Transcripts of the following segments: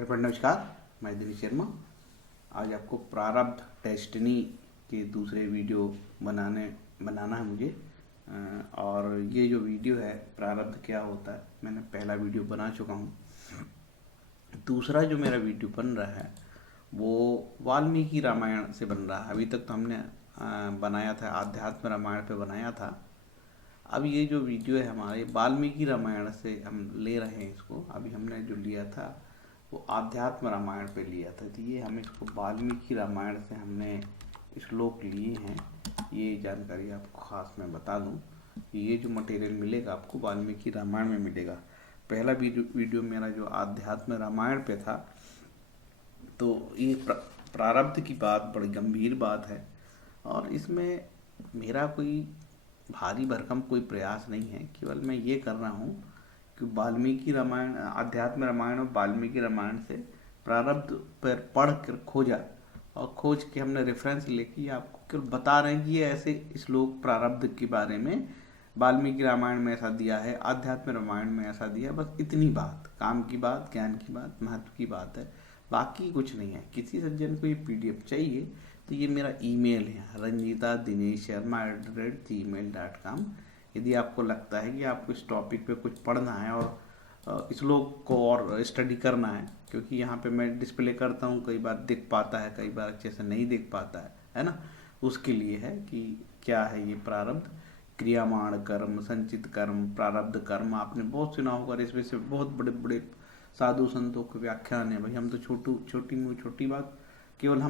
Hello friend, नमस्कार। मैं दिनेश शर्मा। आज आपको प्रारब्ध डेस्टिनी के दूसरे वीडियो बनाना है मुझे। और ये जो वीडियो है प्रारब्ध क्या होता है, मैंने पहला वीडियो बना चुका हूँ। दूसरा जो मेरा वीडियो बन रहा है वो वाल्मीकि रामायण से बन रहा है। अभी तक तो हमने बनाया था आध्यात्म रामायण पे बनाया था। अब ये जो वीडियो है हमारे वाल्मीकि रामायण से हम ले रहे हैं इसको। अभी हमने जो लिया था वो आध्यात्म रामायण पे लिया था, तो ये हम इसको वाल्मीकि रामायण से हमने श्लोक लिए हैं। ये जानकारी आपको खास मैं बता दूं, ये जो मटेरियल मिलेगा आपको वाल्मीकि रामायण में मिलेगा। पहला वीडियो मेरा जो आध्यात्म रामायण पे था, तो ये प्रारब्ध की बात बड़ी गंभीर बात है। और इसमें मेरा कोई भारी भरकम कोई प्रयास नहीं है, केवल मैं ये कर रहा हूँ कि वाल्मीकि रामायण, अध्यात्म रामायण और वाल्मीकि रामायण से प्रारब्ध पर पढ़ कर खोजा, और खोज के हमने रेफरेंस लेके आपको केवल बता रहे हैं कि ये ऐसे श्लोक प्रारब्ध के बारे में वाल्मीकि रामायण में ऐसा दिया है, अध्यात्म रामायण में ऐसा दिया है। बस इतनी बात, काम की बात, ज्ञान की बात, महत्व की बात है, बाकी कुछ नहीं है। किसी सज्जन को ये पीडीएफ चाहिए तो ये मेरा ईमेल है ranjita.dinesh.sharma@gmail.com। यदि आपको लगता है कि आपको इस टॉपिक पे कुछ पढ़ना है और इस लोग को और स्टडी करना है, क्योंकि यहाँ पे मैं डिस्प्ले करता हूँ, कई बार दिख पाता है, कई बार अच्छे से नहीं दिख पाता है ना। उसके लिए है कि क्या है ये प्रारब्ध, क्रियामाण कर्म, संचित कर्म, प्रारब्ध कर्म। आपने बहुत सुना होगा, इसमें से बहुत बड़े बड़े साधु संतों के व्याख्यान है। भाई हम तो छोटी बात, केवल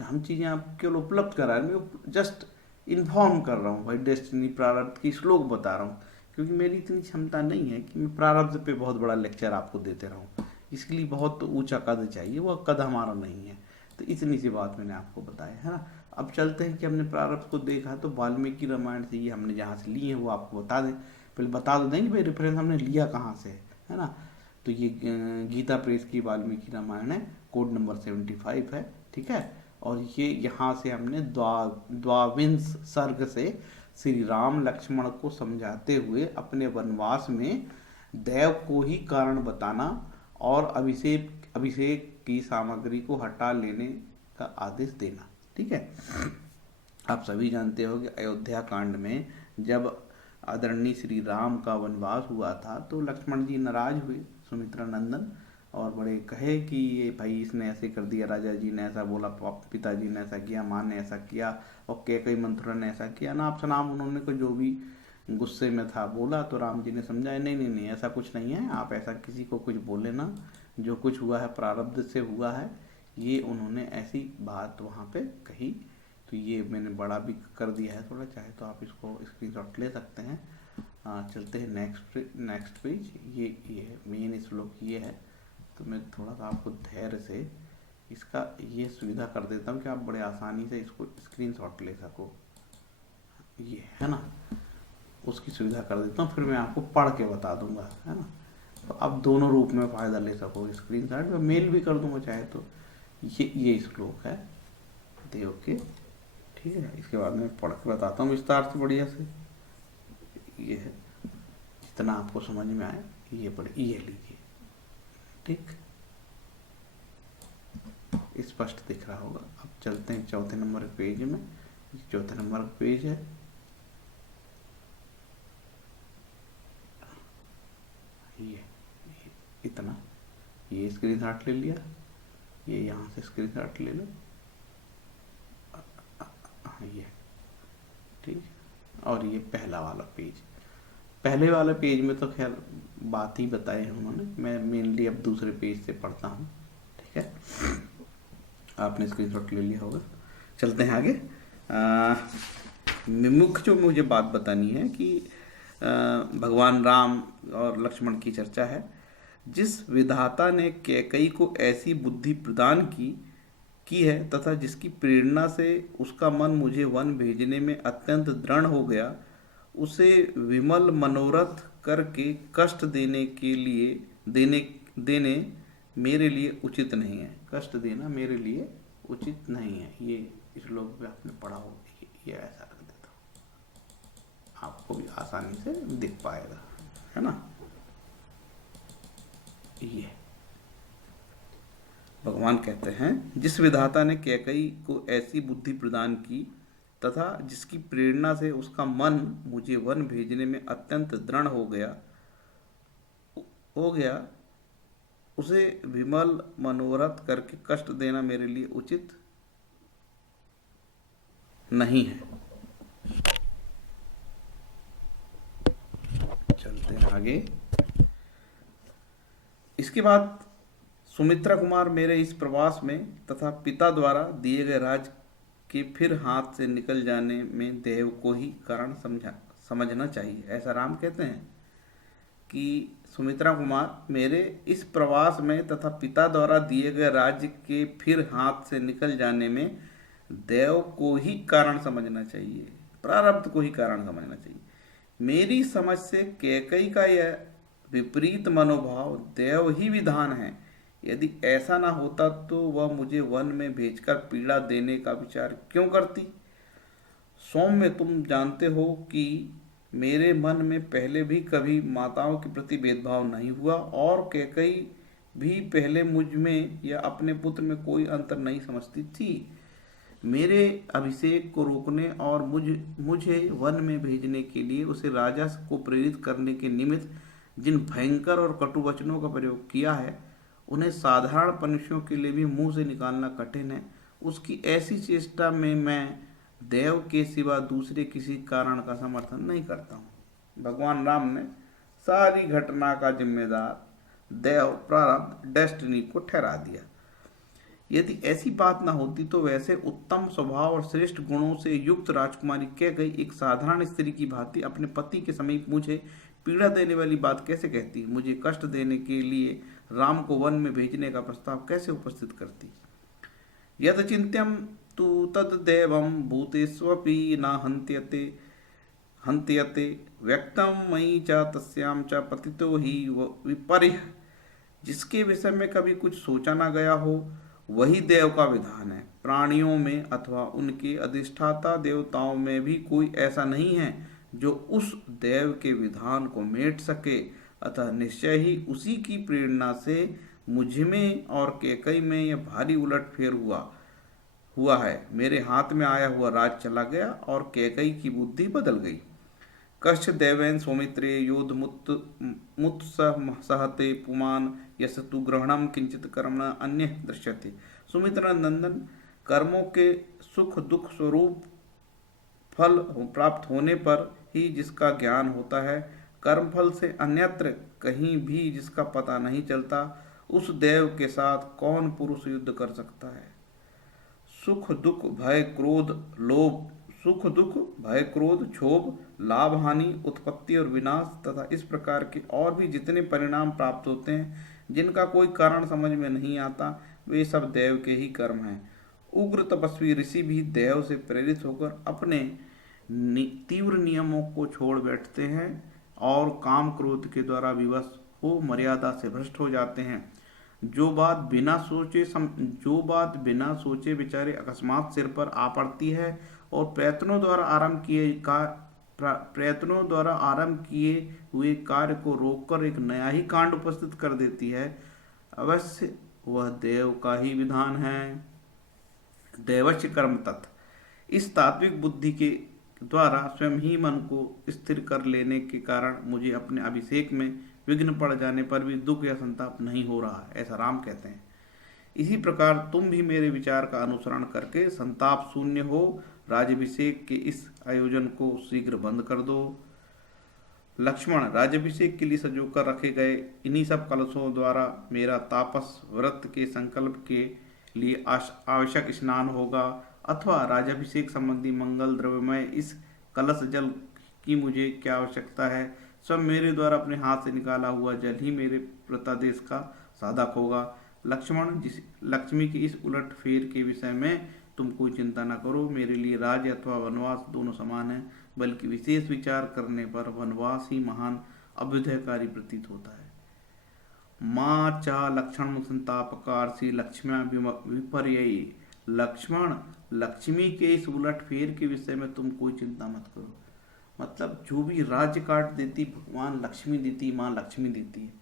हम चीज़ें आप केवल उपलब्ध करा रहे हैं, जस्ट इन्फॉर्म कर रहा हूँ। भाई डेस्टिनी प्रारब्ध की श्लोक बता रहा हूँ, क्योंकि मेरी इतनी क्षमता नहीं है कि मैं प्रारब्ध पे बहुत बड़ा लेक्चर आपको देते रहूँ। इसके लिए बहुत ऊंचा कद चाहिए, वो कद हमारा नहीं है। तो इतनी सी बात मैंने आपको बताया है ना। अब चलते हैं कि हमने प्रारब्ध को देखा, तो वाल्मीकि रामायण से ये हमने जहाँ से लिए हैं वो आपको बता दें। पहले बता तो देंगे भाई रेफरेंस हमने लिया कहाँ से है ना। तो ये गीता प्रेस की वाल्मीकि रामायण है, कोड नंबर 75 है, ठीक है। और ये यहाँ से हमने द्वाविंश सर्ग से श्री राम लक्ष्मण को समझाते हुए अपने वनवास में देव को ही कारण बताना और अभिषेक की सामग्री को हटा लेने का आदेश देना, ठीक है। आप सभी जानते हो कि अयोध्या कांड में जब आदरणीय श्री राम का वनवास हुआ था तो लक्ष्मण जी नाराज हुए, सुमित्रा नंदन, और बड़े कहे कि ये भाई इसने ऐसे कर दिया, राजा जी ने ऐसा बोला, पिताजी ने ऐसा किया, माँ ने ऐसा किया, और कैकेयी मंथरा ने ऐसा किया ना, आप सनाम उन्होंने को जो भी गुस्से में था बोला। तो राम जी ने समझाया नहीं नहीं नहीं, ऐसा कुछ नहीं है, आप ऐसा किसी को कुछ बोले ना, जो कुछ हुआ है प्रारब्ध से हुआ है। ये उन्होंने ऐसी बात वहाँ पे कही। तो ये मैंने बड़ा भी कर दिया है थोड़ा, चाहे तो आप इसको स्क्रीनशॉट ले सकते हैं। चलते हैं नेक्स्ट पेज। ये मेन श्लोक ये है। तो मैं थोड़ा सा आपको धैर्य से इसका ये सुविधा कर देता हूँ कि आप बड़े आसानी से इसको स्क्रीनशॉट ले सको। ये है ना, उसकी सुविधा कर देता हूँ, फिर मैं आपको पढ़ के बता दूंगा, है ना। तो आप दोनों रूप में फ़ायदा ले सको। स्क्रीनशॉट में मेल भी कर दूंगा चाहे तो। ये श्लोक है देव के, ठीक है। इसके बाद में पढ़ के बताता हूँ विस्तार से बढ़िया से। ये है, जितना आपको समझ में आए ये पढ़िए, ये लीजिए, ठीक, स्पष्ट दिख रहा होगा। अब चलते हैं चौथे नंबर पेज में। चौथे नंबर पेज है, ये इतना, ये स्क्रीनशॉट ले लिया, ये यहाँ से स्क्रीनशॉट ले लो, ये ठीक। और ये पहला वाला पेज, पहले वाले पेज में तो खैर बात ही बताए हैं उन्होंने, मैं मेनली अब दूसरे पेज से पढ़ता हूँ, ठीक है। आपने स्क्रीनशॉट ले लिया होगा। चलते हैं आगे। मुख्य जो मुझे बात बतानी है कि भगवान राम और लक्ष्मण की चर्चा है। जिस विधाता ने कैकेयी को ऐसी बुद्धि प्रदान की है तथा जिसकी प्रेरणा से उसका मन मुझे वन भेजने में अत्यंत दृढ़ हो गया, उसे विमल मनोरथ करके कष्ट देने मेरे लिए उचित नहीं है। कष्ट देना मेरे लिए उचित नहीं है। ये श्लोक में आपने पढ़ा हो, ये ऐसा रख देता हूँ, आपको भी आसानी से दिख पाएगा, है ना। ये भगवान कहते हैं, जिस विधाता ने कैकई को ऐसी बुद्धि प्रदान की तथा जिसकी प्रेरणा से उसका मन मुझे वन भेजने में अत्यंत दृढ़ हो गया, उसे विमल मनोरथ करके कष्ट देना मेरे लिए उचित नहीं है। चलते हैं आगे। इसके बाद सुमित्रा कुमार मेरे इस प्रवास में तथा पिता द्वारा दिए गए राज के फिर हाथ से निकल जाने में देव को ही कारण समझना चाहिए। ऐसा राम कहते हैं कि सुमित्रा कुमार मेरे इस प्रवास में तथा पिता द्वारा दिए गए राज्य के फिर हाथ से निकल जाने में देव को ही कारण समझना चाहिए, प्रारब्ध को ही कारण समझना चाहिए। मेरी समझ से कैकई का यह विपरीत मनोभाव देव ही विधान है। यदि ऐसा ना होता तो वह मुझे वन में भेजकर पीड़ा देने का विचार क्यों करती। सौम्य, तुम जानते हो कि मेरे मन में पहले भी कभी माताओं के प्रति भेदभाव नहीं हुआ और कैकई भी पहले मुझ में या अपने पुत्र में कोई अंतर नहीं समझती थी। मेरे अभिषेक को रोकने और मुझे वन में भेजने के लिए उसे राजा को प्रेरित करने के निमित्त जिन भयंकर और कटु वचनों का प्रयोग किया है, उन्हें साधारण मनुष्यों के लिए भी मुंह से निकालना कठिन है। उसकी ऐसी चेष्टा में मैं देव के सिवा दूसरे किसी कारण का समर्थन नहीं करता हूँ। भगवान राम ने सारी घटना का जिम्मेदार देव, प्रारब्ध, डेस्टिनी को ठहरा दिया। यदि ऐसी बात न होती तो वैसे उत्तम स्वभाव और श्रेष्ठ गुणों से युक्त राजकुमारी कैकई एक साधारण स्त्री की भांति अपने पति के समीप मुझे पीड़ा देने वाली बात कैसे कहती, मुझे कष्ट देने के लिए राम को वन में भेजने का प्रस्ताव कैसे उपस्थित करती। यद चिंत्यम तु तद्देवं भूतेष्वपि न हन्त्यते व्यक्तम मयि च तस्यां च पतितो हि विपर्य। जिसके विषय में कभी कुछ सोचा ना गया हो वही देव का विधान है। प्राणियों में अथवा उनके अधिष्ठाता देवताओं में भी कोई ऐसा नहीं है जो उस देव के विधान को मेट सके। अतः निश्चय ही उसी की प्रेरणा से मुझ में और कैकई में यह भारी उलटफेर हुआ है। मेरे हाथ में आया हुआ राज चला गया और कैकई की बुद्धि बदल गई। कश्च देवेन सौमित्रे योध मुत सहते पुमान यसतु ग्रहणम किंचित कर्म अन्य दृश्यते। सुमित्रा नंदन, कर्मों के सुख दुख स्वरूप फल प्राप्त होने पर ही जिसका ज्ञान होता है, कर्मफल से अन्यत्र कहीं भी जिसका पता नहीं चलता, उस देव के साथ कौन पुरुष युद्ध कर सकता है। सुख दुख भय क्रोध क्षोभ, लाभ हानि, उत्पत्ति और विनाश तथा इस प्रकार के और भी जितने परिणाम प्राप्त होते हैं जिनका कोई कारण समझ में नहीं आता, वे सब देव के ही कर्म हैं। उग्र तपस्वी ऋषि भी देव से प्रेरित होकर अपने तीव्र नियमों को छोड़ बैठते हैं और काम क्रोध के द्वारा विवश हो मर्यादा से भ्रष्ट हो जाते हैं। जो बात बिना सोचे बेचारे अकस्मात सिर पर आ पड़ती है और प्रयत्नों द्वारा आरंभ किए हुए कार्य को रोककर एक नया ही कांड उपस्थित कर देती है, अवश्य वह देव का ही विधान है। देवस्य कर्म तत्। इस तात्विक बुद्धि के द्वारा स्वयं ही मन को स्थिर कर लेने के कारण मुझे अपने अभिषेक में विघ्न पड़ जाने पर भी दुख या संताप नहीं हो रहा है। ऐसा राम कहते हैं। इसी प्रकार तुम भी मेरे विचार का अनुसरण करके संताप शून्य हो राज्याभिषेक के इस आयोजन को शीघ्र बंद कर दो। लक्ष्मण, राज्याभिषेक के लिए सजोकर रखे गए इन्हीं सब कलशों द्वारा मेरा तापस व्रत के संकल्प के लिए आवश्यक स्नान होगा, अथवा राज्याभिषेक संबंधी मंगल द्रव्यमय इस कलश जल की मुझे क्या आवश्यकता है। सब मेरे द्वारा अपने हाथ से निकाला हुआ जल ही मेरे प्रतादेश का साधक होगा। लक्ष्मण, लक्ष्मी की इस उलट फेर के विषय में तुम कोई चिंता न करो। मेरे लिए राज्य अथवा वनवास दोनों समान है, बल्कि विशेष विचार करने पर वनवास ही महान अभ्युदयकारी प्रतीत होता है। माँ चा लक्षण संतापकार से लक्ष्म्या विपर्ययी। लक्ष्मण, लक्ष्मी के इस उलट फेर के विषय में तुम कोई चिंता मत करो। मतलब जो भी राज्य काट देती भगवान लक्ष्मी देती, माँ लक्ष्मी देती है।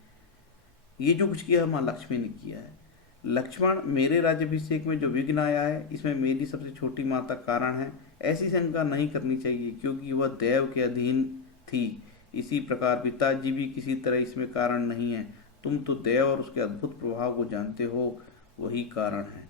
ये जो कुछ किया माँ लक्ष्मी ने किया है। लक्ष्मण, मेरे राज्याभिषेक में जो विघ्न आया है इसमें मेरी सबसे छोटी माता कारण है। ऐसी शंका नहीं करनी चाहिए क्योंकि वह देव के अधीन थी। इसी प्रकार पिताजी भी किसी तरह इसमें कारण नहीं है। तुम तो देव और उसके अद्भुत प्रभाव को जानते हो, वही कारण है।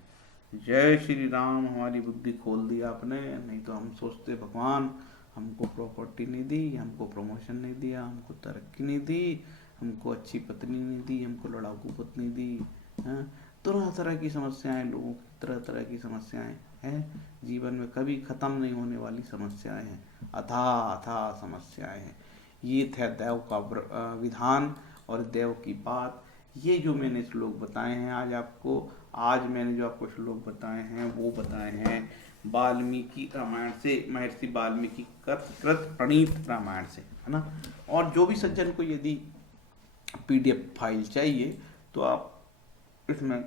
जय श्री राम। हमारी बुद्धि खोल दी आपने, नहीं तो हम सोचते भगवान हमको प्रॉपर्टी नहीं दी, हमको प्रमोशन नहीं दिया, हमको तरक्की नहीं दी, हमको अच्छी पत्नी नहीं दी, हमको लड़ाकू पत्नी दी। हाँ, तरह तरह की समस्याएं, लोगों की तरह तरह की समस्याएं हैं। जीवन में कभी ख़त्म नहीं होने वाली समस्याएं हैं, अथाह अथाह समस्याएं हैं। ये थे देव का विधान और देव की बात। ये जो मैंने श्लोक बताए हैं आज आपको, आज मैंने जो आपको श्लोक बताए हैं वो बताए हैं वाल्मीकि रामायण से, महर्षि वाल्मीकि कृत प्रणीत रामायण से, है ना। और जो भी सज्जन को यदि PDF फाइल चाहिए तो आप इसमें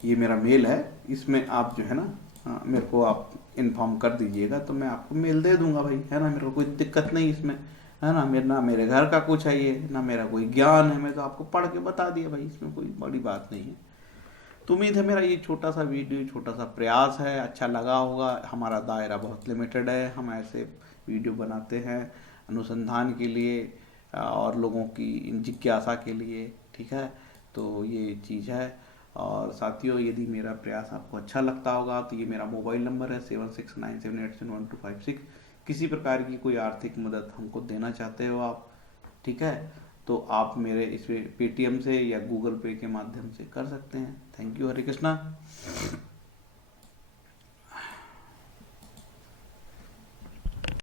ये मेरा मेल है, इसमें आप जो है ना मेरे को आप इन्फॉर्म कर दीजिएगा तो मैं आपको मेल दे दूंगा भाई, है ना। मेरे को कोई दिक्कत नहीं इसमें, है ना। मेरे घर का कुछ है ये, ना मेरा कोई ज्ञान है, मैं तो आपको पढ़ के बता दिया भाई, इसमें कोई बड़ी बात नहीं है। तो उम्मीद है मेरा ये छोटा सा वीडियो, छोटा सा प्रयास है, अच्छा लगा होगा। हमारा दायरा बहुत लिमिटेड है, हम ऐसे वीडियो बनाते हैं अनुसंधान के लिए और लोगों की जिज्ञासा के लिए, ठीक है। तो ये चीज़ है। और साथियों, यदि मेरा प्रयास आपको अच्छा लगता होगा तो ये मेरा मोबाइल नंबर है 7697871256। किसी प्रकार की कोई आर्थिक मदद हमको देना चाहते हो आप, ठीक है, तो आप मेरे इस पेटीएम से या गूगल पे के माध्यम से कर सकते हैं। Thank you. हरे कृष्णा।